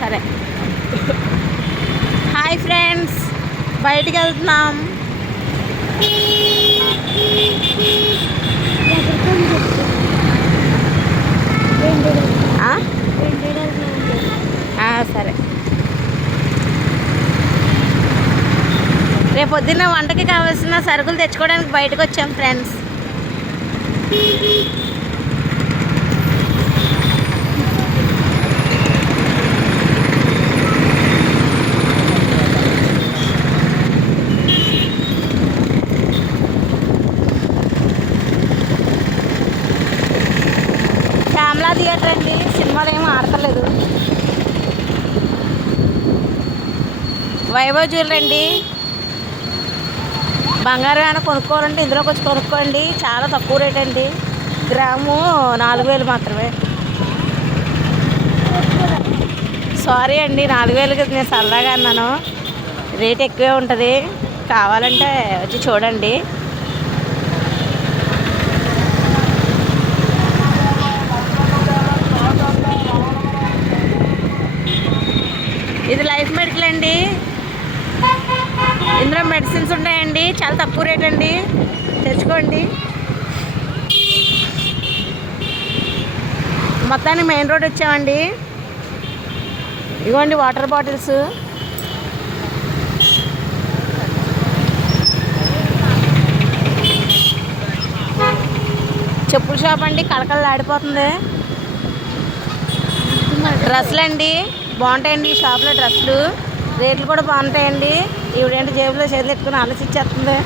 సరే. Hi friends, బయటికి వెళ్తున్నాం. సరే. రేపు పొద్దున్న వంటకి కావాల్సిన సరుకులు తెచ్చుకోవడానికి బయటకు వచ్చాం ఫ్రెండ్స్. శ్యామలా థియేటర్ అండి, సినిమాలు ఏమీ ఆడతలేదు. వైభవ్ జ్యువెలరీ అండి, బంగారం ఏమైనా కొనుక్కోవాలంటే ఇందులోకి వచ్చి కొనుక్కోండి. చాలా తక్కువ రేట్ అండి, గ్రాము 4000 మాత్రమే. సారీ అండి, 4000కి నేను సరదాగా అన్నాను. రేట్ ఎక్కువే ఉంటుంది, కావాలంటే వచ్చి చూడండి. ఇది లైఫ్ మెడికల్ అండి, ఇందులో మెడిసిన్స్ ఉంటాయండి. చాలా తక్కువ రేట్ అండి, తెచ్చుకోండి. మొత్తానికి మెయిన్ రోడ్ వచ్చామండి. ఇదిగోండి వాటర్ బాటిల్స్. చెప్పుల షాప్ అండి, కళకళలాడిపోతుంది. డ్రెస్సులు అండి, బాగుంటాయండి ఈ షాప్లో డ్రెస్సులు. రేట్లు కూడా బాగుంటాయండి. ఈవిడేంటి జేబులో చేతులు ఎత్తుకుని ఆలోచించేస్తుంది.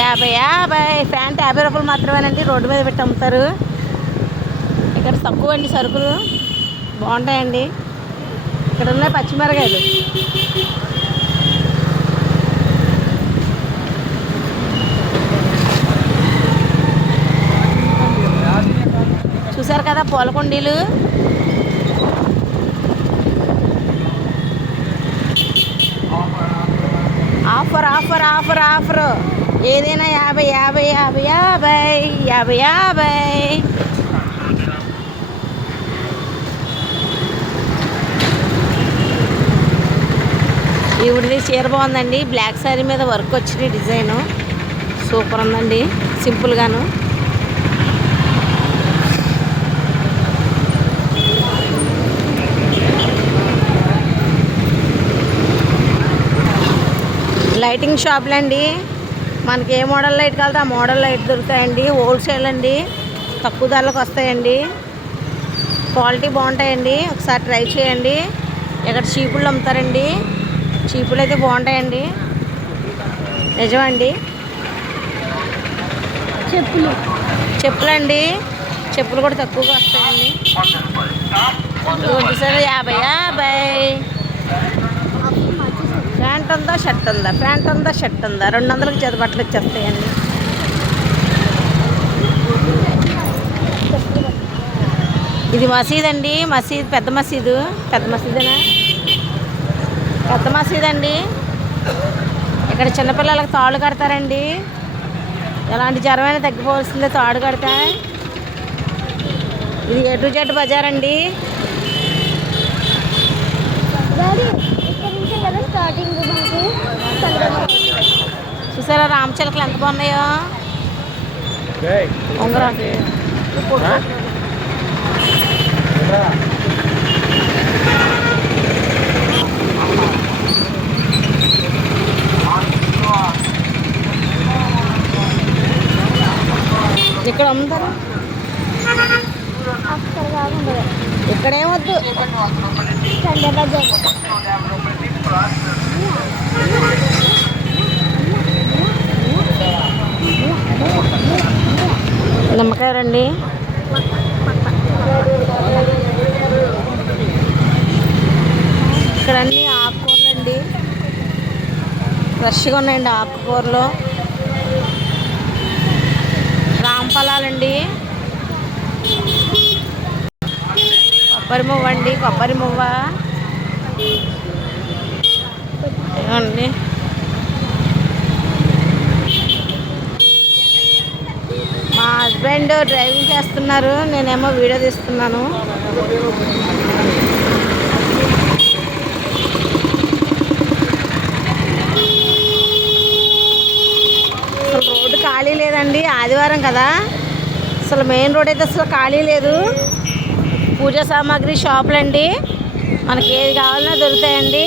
యాభై ప్యాంట్ 50 రూపాయలు మాత్రమేనండి. రోడ్డు మీద పెట్టి అమ్ముతారు. ఇక్కడ తక్కువ అండి సరుకులు, బాగుంటాయండి. ఇక్కడ ఉన్నాయి పచ్చిమిరకాయలు. చూసారు కదా పూల కుండీలు. ఆఫర్ ఆఫర్ ఆఫర్ ఆఫర్, ఏదైనా 50 50 50 50 50 50. ఈవిడిది చీర బాగుందండి, బ్లాక్ శారీ మీద వర్క్ వచ్చిన డిజైను సూపర్ ఉందండి, సింపుల్గాను. లైటింగ్ షాపులు అండి, మనకి ఏ మోడల్ లైట్ కావాలంటే ఆ మోడల్ లైట్ దొరుకుతాయండి. హోల్సేల్ అండి, తక్కువ ధరలకు వస్తాయండి, క్వాలిటీ బాగుంటాయండి. ఒకసారి ట్రై చేయండి. ఇక్కడ చీపుళ్ళు అమ్ముతారండి, చీపులు అయితే బాగుంటాయండి, నిజమండి. చెప్పులండి, చెప్పులు కూడా తక్కువగా వస్తాయండి. చూసారు 50 50. ప్యాంట్ ఉందా షర్ట్ ఉందా, ప్యాంట్ ఉందా షర్ట్ ఉందా, 200కి చేతి బట్టలు వచ్చేస్తాయండి. ఇది మసీద్ అండి, మసీద్ పెద్ద మసీదు. పెద్ద మసీదేనా? పెద్ద మసీద్ అండి. ఇక్కడ చిన్నపిల్లలకు తాళ్ళు కడతారండి. ఎలాంటి జ్వరమైనా తగ్గిపోవాల్సిందే తాడు కడతా. ఇది A to Z బజార్ అండి. చూసారా రామచిలకలు ఎంత బాగున్నాయో. ఉంగరం ఇక్కడ అమ్ముతారా? ఇక్కడేమొద్దు, నిమ్మకాయ రండి. ఇక్కడ అన్నీ ఆకుకూరలు అండి, ఫ్రెష్గా ఉన్నాయండి ఆకుకూరలు. రాంఫలాలండి, కొబ్బరి మువ్వ అండి, కొబ్బరి మువ్వ ఇవ్వండి. హస్బెండ్ డ్రైవింగ్ చేస్తున్నారు, నేనేమో వీడియో తీస్తున్నాను. అసలు రోడ్డు ఖాళీ లేదండి, ఆదివారం కదా. అసలు మెయిన్ రోడ్ అయితే అసలు ఖాళీ లేదు. పూజా సామాగ్రి షాపులండి, మనకి ఏది కావాలన్నా దొరుకుతాయండి.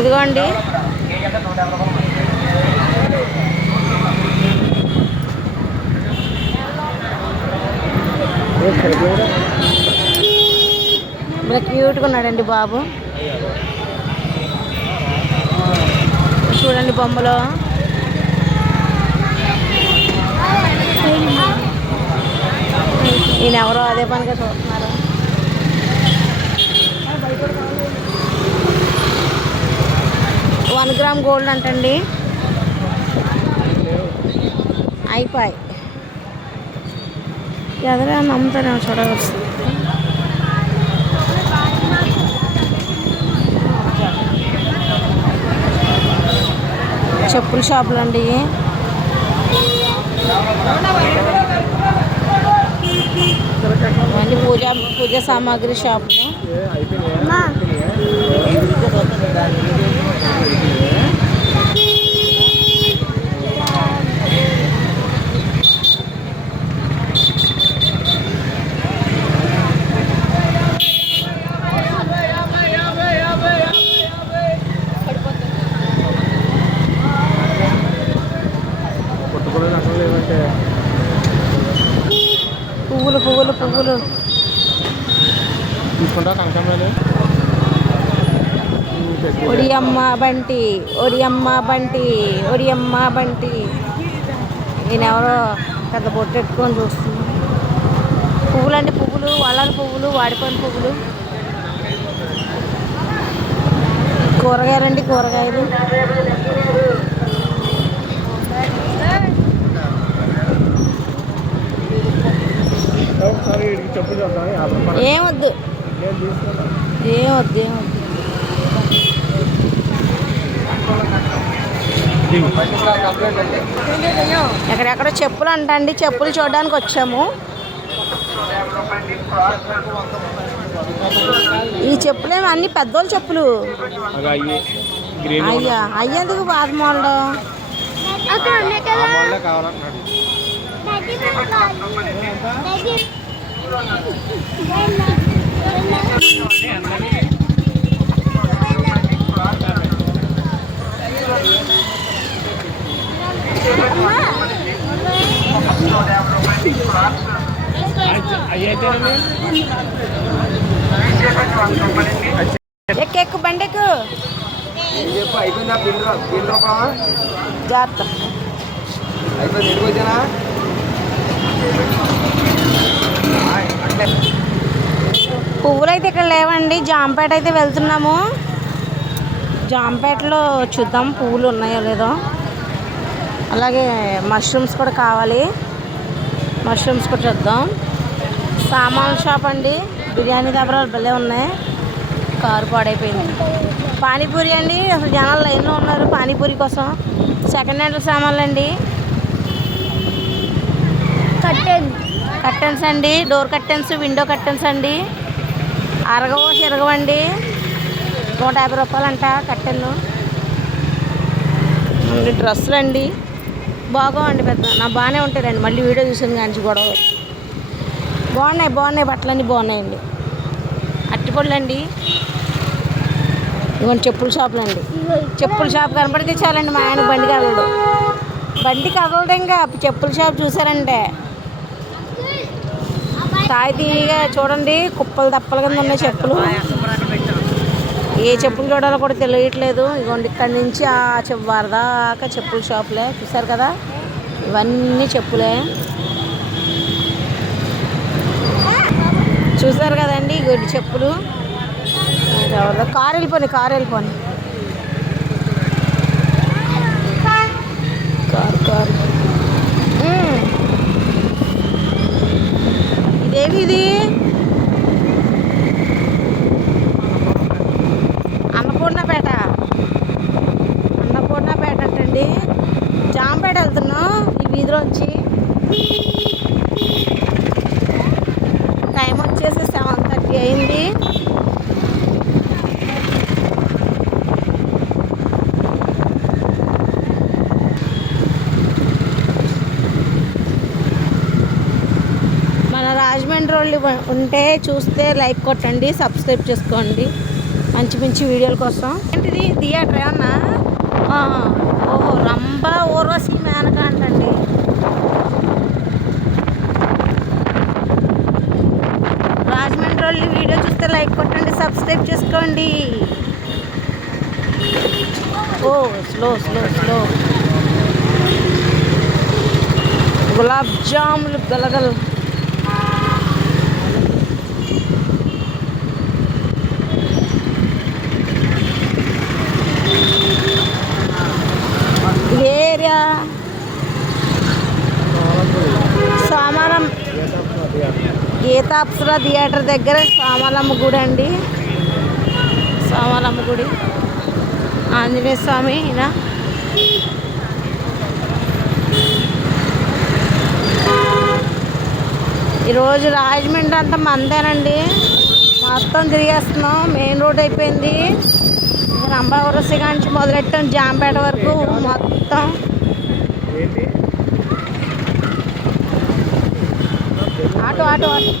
ఇదిగోండి, క్యూట్గా ఉన్నాడండి బాబు. చూడండి బొమ్మలో. ఈయన ఎవరో అదే పనిగా చూస్తున్నారు. వన్ గ్రామ్ గోల్డ్ అంటండి. అయిపోయి ఎదరా నమ్ముతారేమో చూడవచ్చు. చెప్పుల షాపులు అండి. ఇవన్నీ పూజా సామాగ్రి షాపులు. పువ్వులు పువ్వులు పువ్వులు తీసుకుంటా కనకాంబరాలు. ఒడియమ్మ బంటి, ఒడియమ్మ బంటి, ఒడియమ్మ బంటి. ఈయన ఎవరో పెద్ద బొట్టు పెట్టుకొని చూస్తున్నాం. పువ్వులు అంటే పువ్వులు, వల్లరి పువ్వులు, వాడిపోయిన పువ్వులు. కూరగాయలండి, కూరగాయలు. ఏమొద్దు ఏమొద్దు ఏమొద్దు. ఎక్కడెక్కడ చెప్పులు అంటండి, చెప్పులు చూడడానికి వచ్చాము. ఈ చెప్పులేమో అన్ని పెద్దోళ్ళు చెప్పులు. అయ్యా అయ్యేందుకు బాధ మోడల్ ఎక్కు బండెక్కు. జాగ్రత్త. పువ్వులు అయితే ఇక్కడ లేవండి. జాంపేట అయితే వెళ్తున్నాము. జాంపేటలో చూద్దాం పువ్వులు ఉన్నాయో లేదో. అలాగే మష్రూమ్స్ కూడా కావాలి, మష్రూమ్స్ కూడా చూద్దాం. సామాన్ షాప్ అండి, బిర్యానీ దబరాలు భలే ఉన్నాయి. కారు పాడైపోయింది. పానీపూరి అండి, అసలు జనాలు లైన్లో ఉన్నారు పానీపూరి కోసం. సెకండ్ హ్యాండ్ సామాన్లు అండి. కర్టెన్స్ అండి, డోర్ కర్టెన్స్, విండో కర్టెన్స్ అండి. అరగవో చిరగవండి, 150 రూపాయలు అంట కర్టెన్. డ్రెస్సులు అండి, బాగోండి పెద్ద నా బాగానే ఉంటాయండి. మళ్ళీ వీడియో చూసాను కానీ గొడవ. బాగున్నాయి బాగున్నాయి, బట్టలన్నీ బాగున్నాయండి. అట్టిపళ్ళు అండి, ఇవన్నీ చెప్పుల షాపులు అండి. చెప్పుల షాప్ కనపడితే చాలండి, మా ఆయన బండి కదలదు. బండి కదలదు ఇంకా చెప్పుల షాప్ చూసారంటే. తాయితీగా చూడండి, కుప్పలు తప్పల కింద ఉన్నాయి చెప్పులు. ఏ చెప్పులు చూడాలో కూడా తెలియట్లేదు. ఇదిగోండి, ఇక్కడి నుంచి ఆ వరదాకా చెప్పుల షాపులే చూసారు కదా. ఇవన్నీ చెప్పులే చూసారు కదండి. గొడ్డి చెప్పులు. కారు వెళ్ళిపోయి కారు ఇదేమి ఇది అన్నపూర్ణపేట అంటండి. జాంపేట వెళ్తున్నాం. ఈ వీధి ఇందులోంచి. టైం వచ్చేసి 7:30 అయింది. మన రాజమండ్రి ఉంటే చూస్తే లైక్ కొట్టండి, సబ్స్క్రైబ్ చేసుకోండి మంచి మంచి వీడియోల కోసం. ఏంటిది థియేటర్ ఏమన్నా? ఓహో, రంభ ఊర్వశి మేనక అంటండి. రాజమండ్రి వీడియో చూస్తే లైక్ కొట్టండి, సబ్స్క్రైబ్ చేసుకోండి. ఓ స్లో స్లో స్లో. గులాబ్ జాములు గలగల. ఏరియా సోమారం గీతాప్సరా థియేటర్ దగ్గర సోమాలమ్మ గుడి అండి. సోమాలమ్మ గుడి, ఆంజనేయ స్వామి. ఈయన ఈరోజు రాజమండ్రి అంతా మందేనండి. మొత్తం తిరిగేస్తున్నాం. మెయిన్ రోడ్ అయిపోయింది. రంభావరసి కాంచి మొదలెట్టాం జాంపేట వరకు మొత్తం. ఆటో ఆటో ఆటో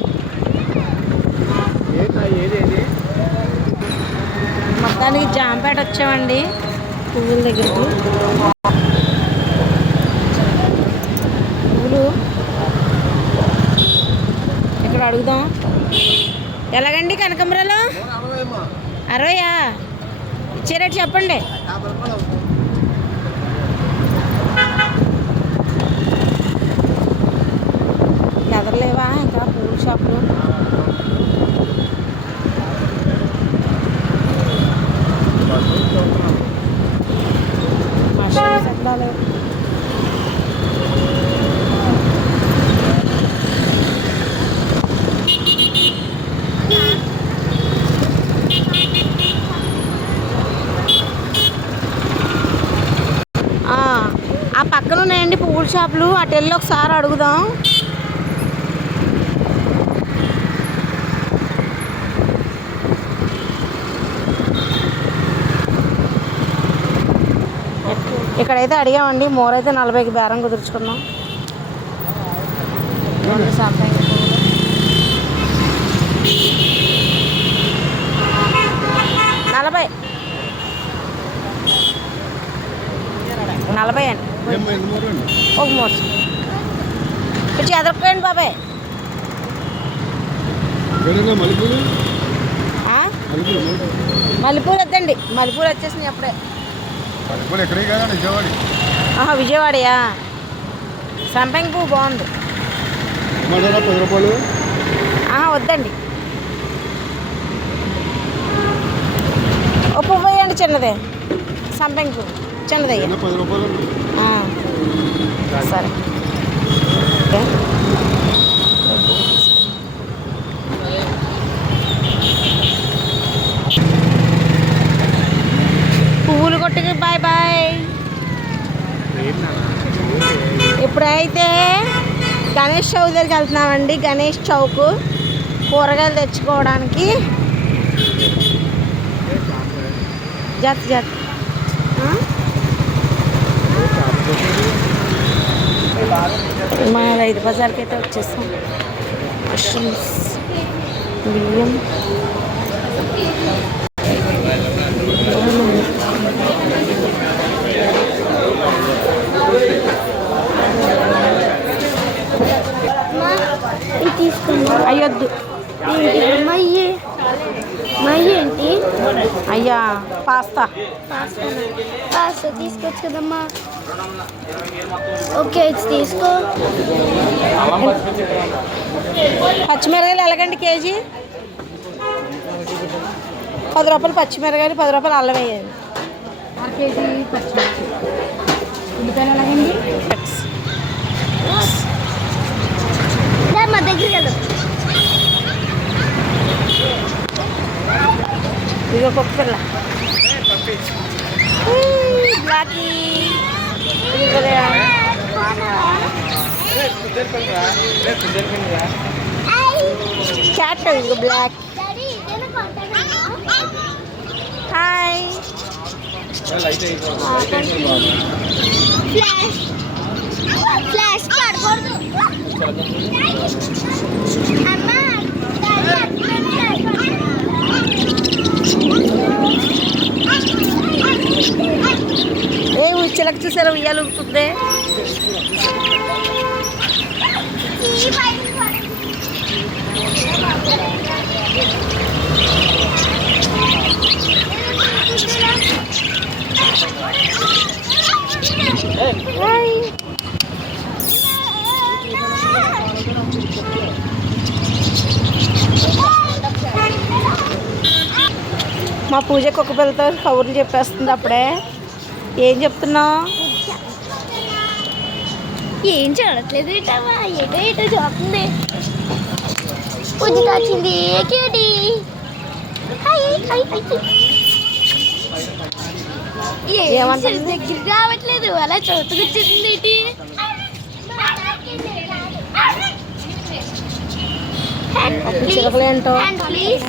మొత్తానికి జాంపేట వచ్చామండి పువ్వుల దగ్గరికి. పువ్వులు ఇక్కడ అడుగుదాం. ఎలాగండి కనకాంబరాలు? 60 ఇచ్చే రేటు చెప్పండి. ఎదరలేవా ఇంకా పూల షాపులు? మష్రూమ్స్ ఎట్లా లేవు. ఆ పక్కన ఉన్నాయండి పువ్వుల షాపులు. అటు వెళ్ళి ఒకసారి అడుగుదాం. ఇక్కడైతే అడిగామండి. మోరైతే 40కి బేరం కుదుర్చుకున్నాం. 40 40 అండి. ఒక మూడు కొంచెం ఎదరకపోయండి బాబాయ్. మల్లెపూలు వద్దండి. మల్లెపూలు వచ్చేసింది అప్పుడే. విజయవాడయా? సంపంగి పువ్వు బాగుంది. వద్దండి. ఓ పువ్వు వేయండి చిన్నదే. సంపంగి పువ్వు చిన్నదయ్యా. సరే. పువ్వులు కొట్టుకి బాయ్ బాయ్. ఇప్పుడైతే గణేష్ చౌక్ దగ్గరికి వెళ్తున్నామండి. గణేష్ చౌక్ కూరగాయలు తెచ్చుకోవడానికి. జత్ జత్ మన రైతు బజార్కి అయితే వచ్చేస్తాం. మష్రూమ్స్, బియ్యం, అయ్యొద్దు. ఏంటి అయ్యా పాస్తా పాస్తా తీసుకోవచ్చు కదమ్మా. ఓకే తీసుకో. పచ్చిమిరకాయలు ఎలాగండి కేజీ? 10 రూపాయలు పచ్చిమిరకాయలు, 10 రూపాయలు అల్లం వేయాలి. 1 కేజీ పచ్చిమిరకాయలు. ఉల్లిపాయలు ఎలాగండి? మా దగ్గర కదా. ఇదిగో కుక్కర్లా బ్లాకీ. క్యాట్ ఇంకో బ్లాక్. హాయ్. ఫ్లాష్ పడకూడదు అమ్మా. ఏ ఉచ్చలకు చూసారా ఉయ్యాలు ఊగుతుంది. మా పూజ కుక్క పిల్లతో కబుర్లు చెప్పేస్తుంది అప్పుడే. ఏం చెప్తున్నావు? ఏం చూడట్లేదు ఏంటమ్మా, ఏటో ఏటో చూస్తుంది. పూజిత వచ్చింది క్యూటీ. ఏమంటుంది? దగ్గర రావట్లేదు, అలా చూసుకొచ్చింది ఏంటి. చిలకలు ఏంటో. ప్లీజ్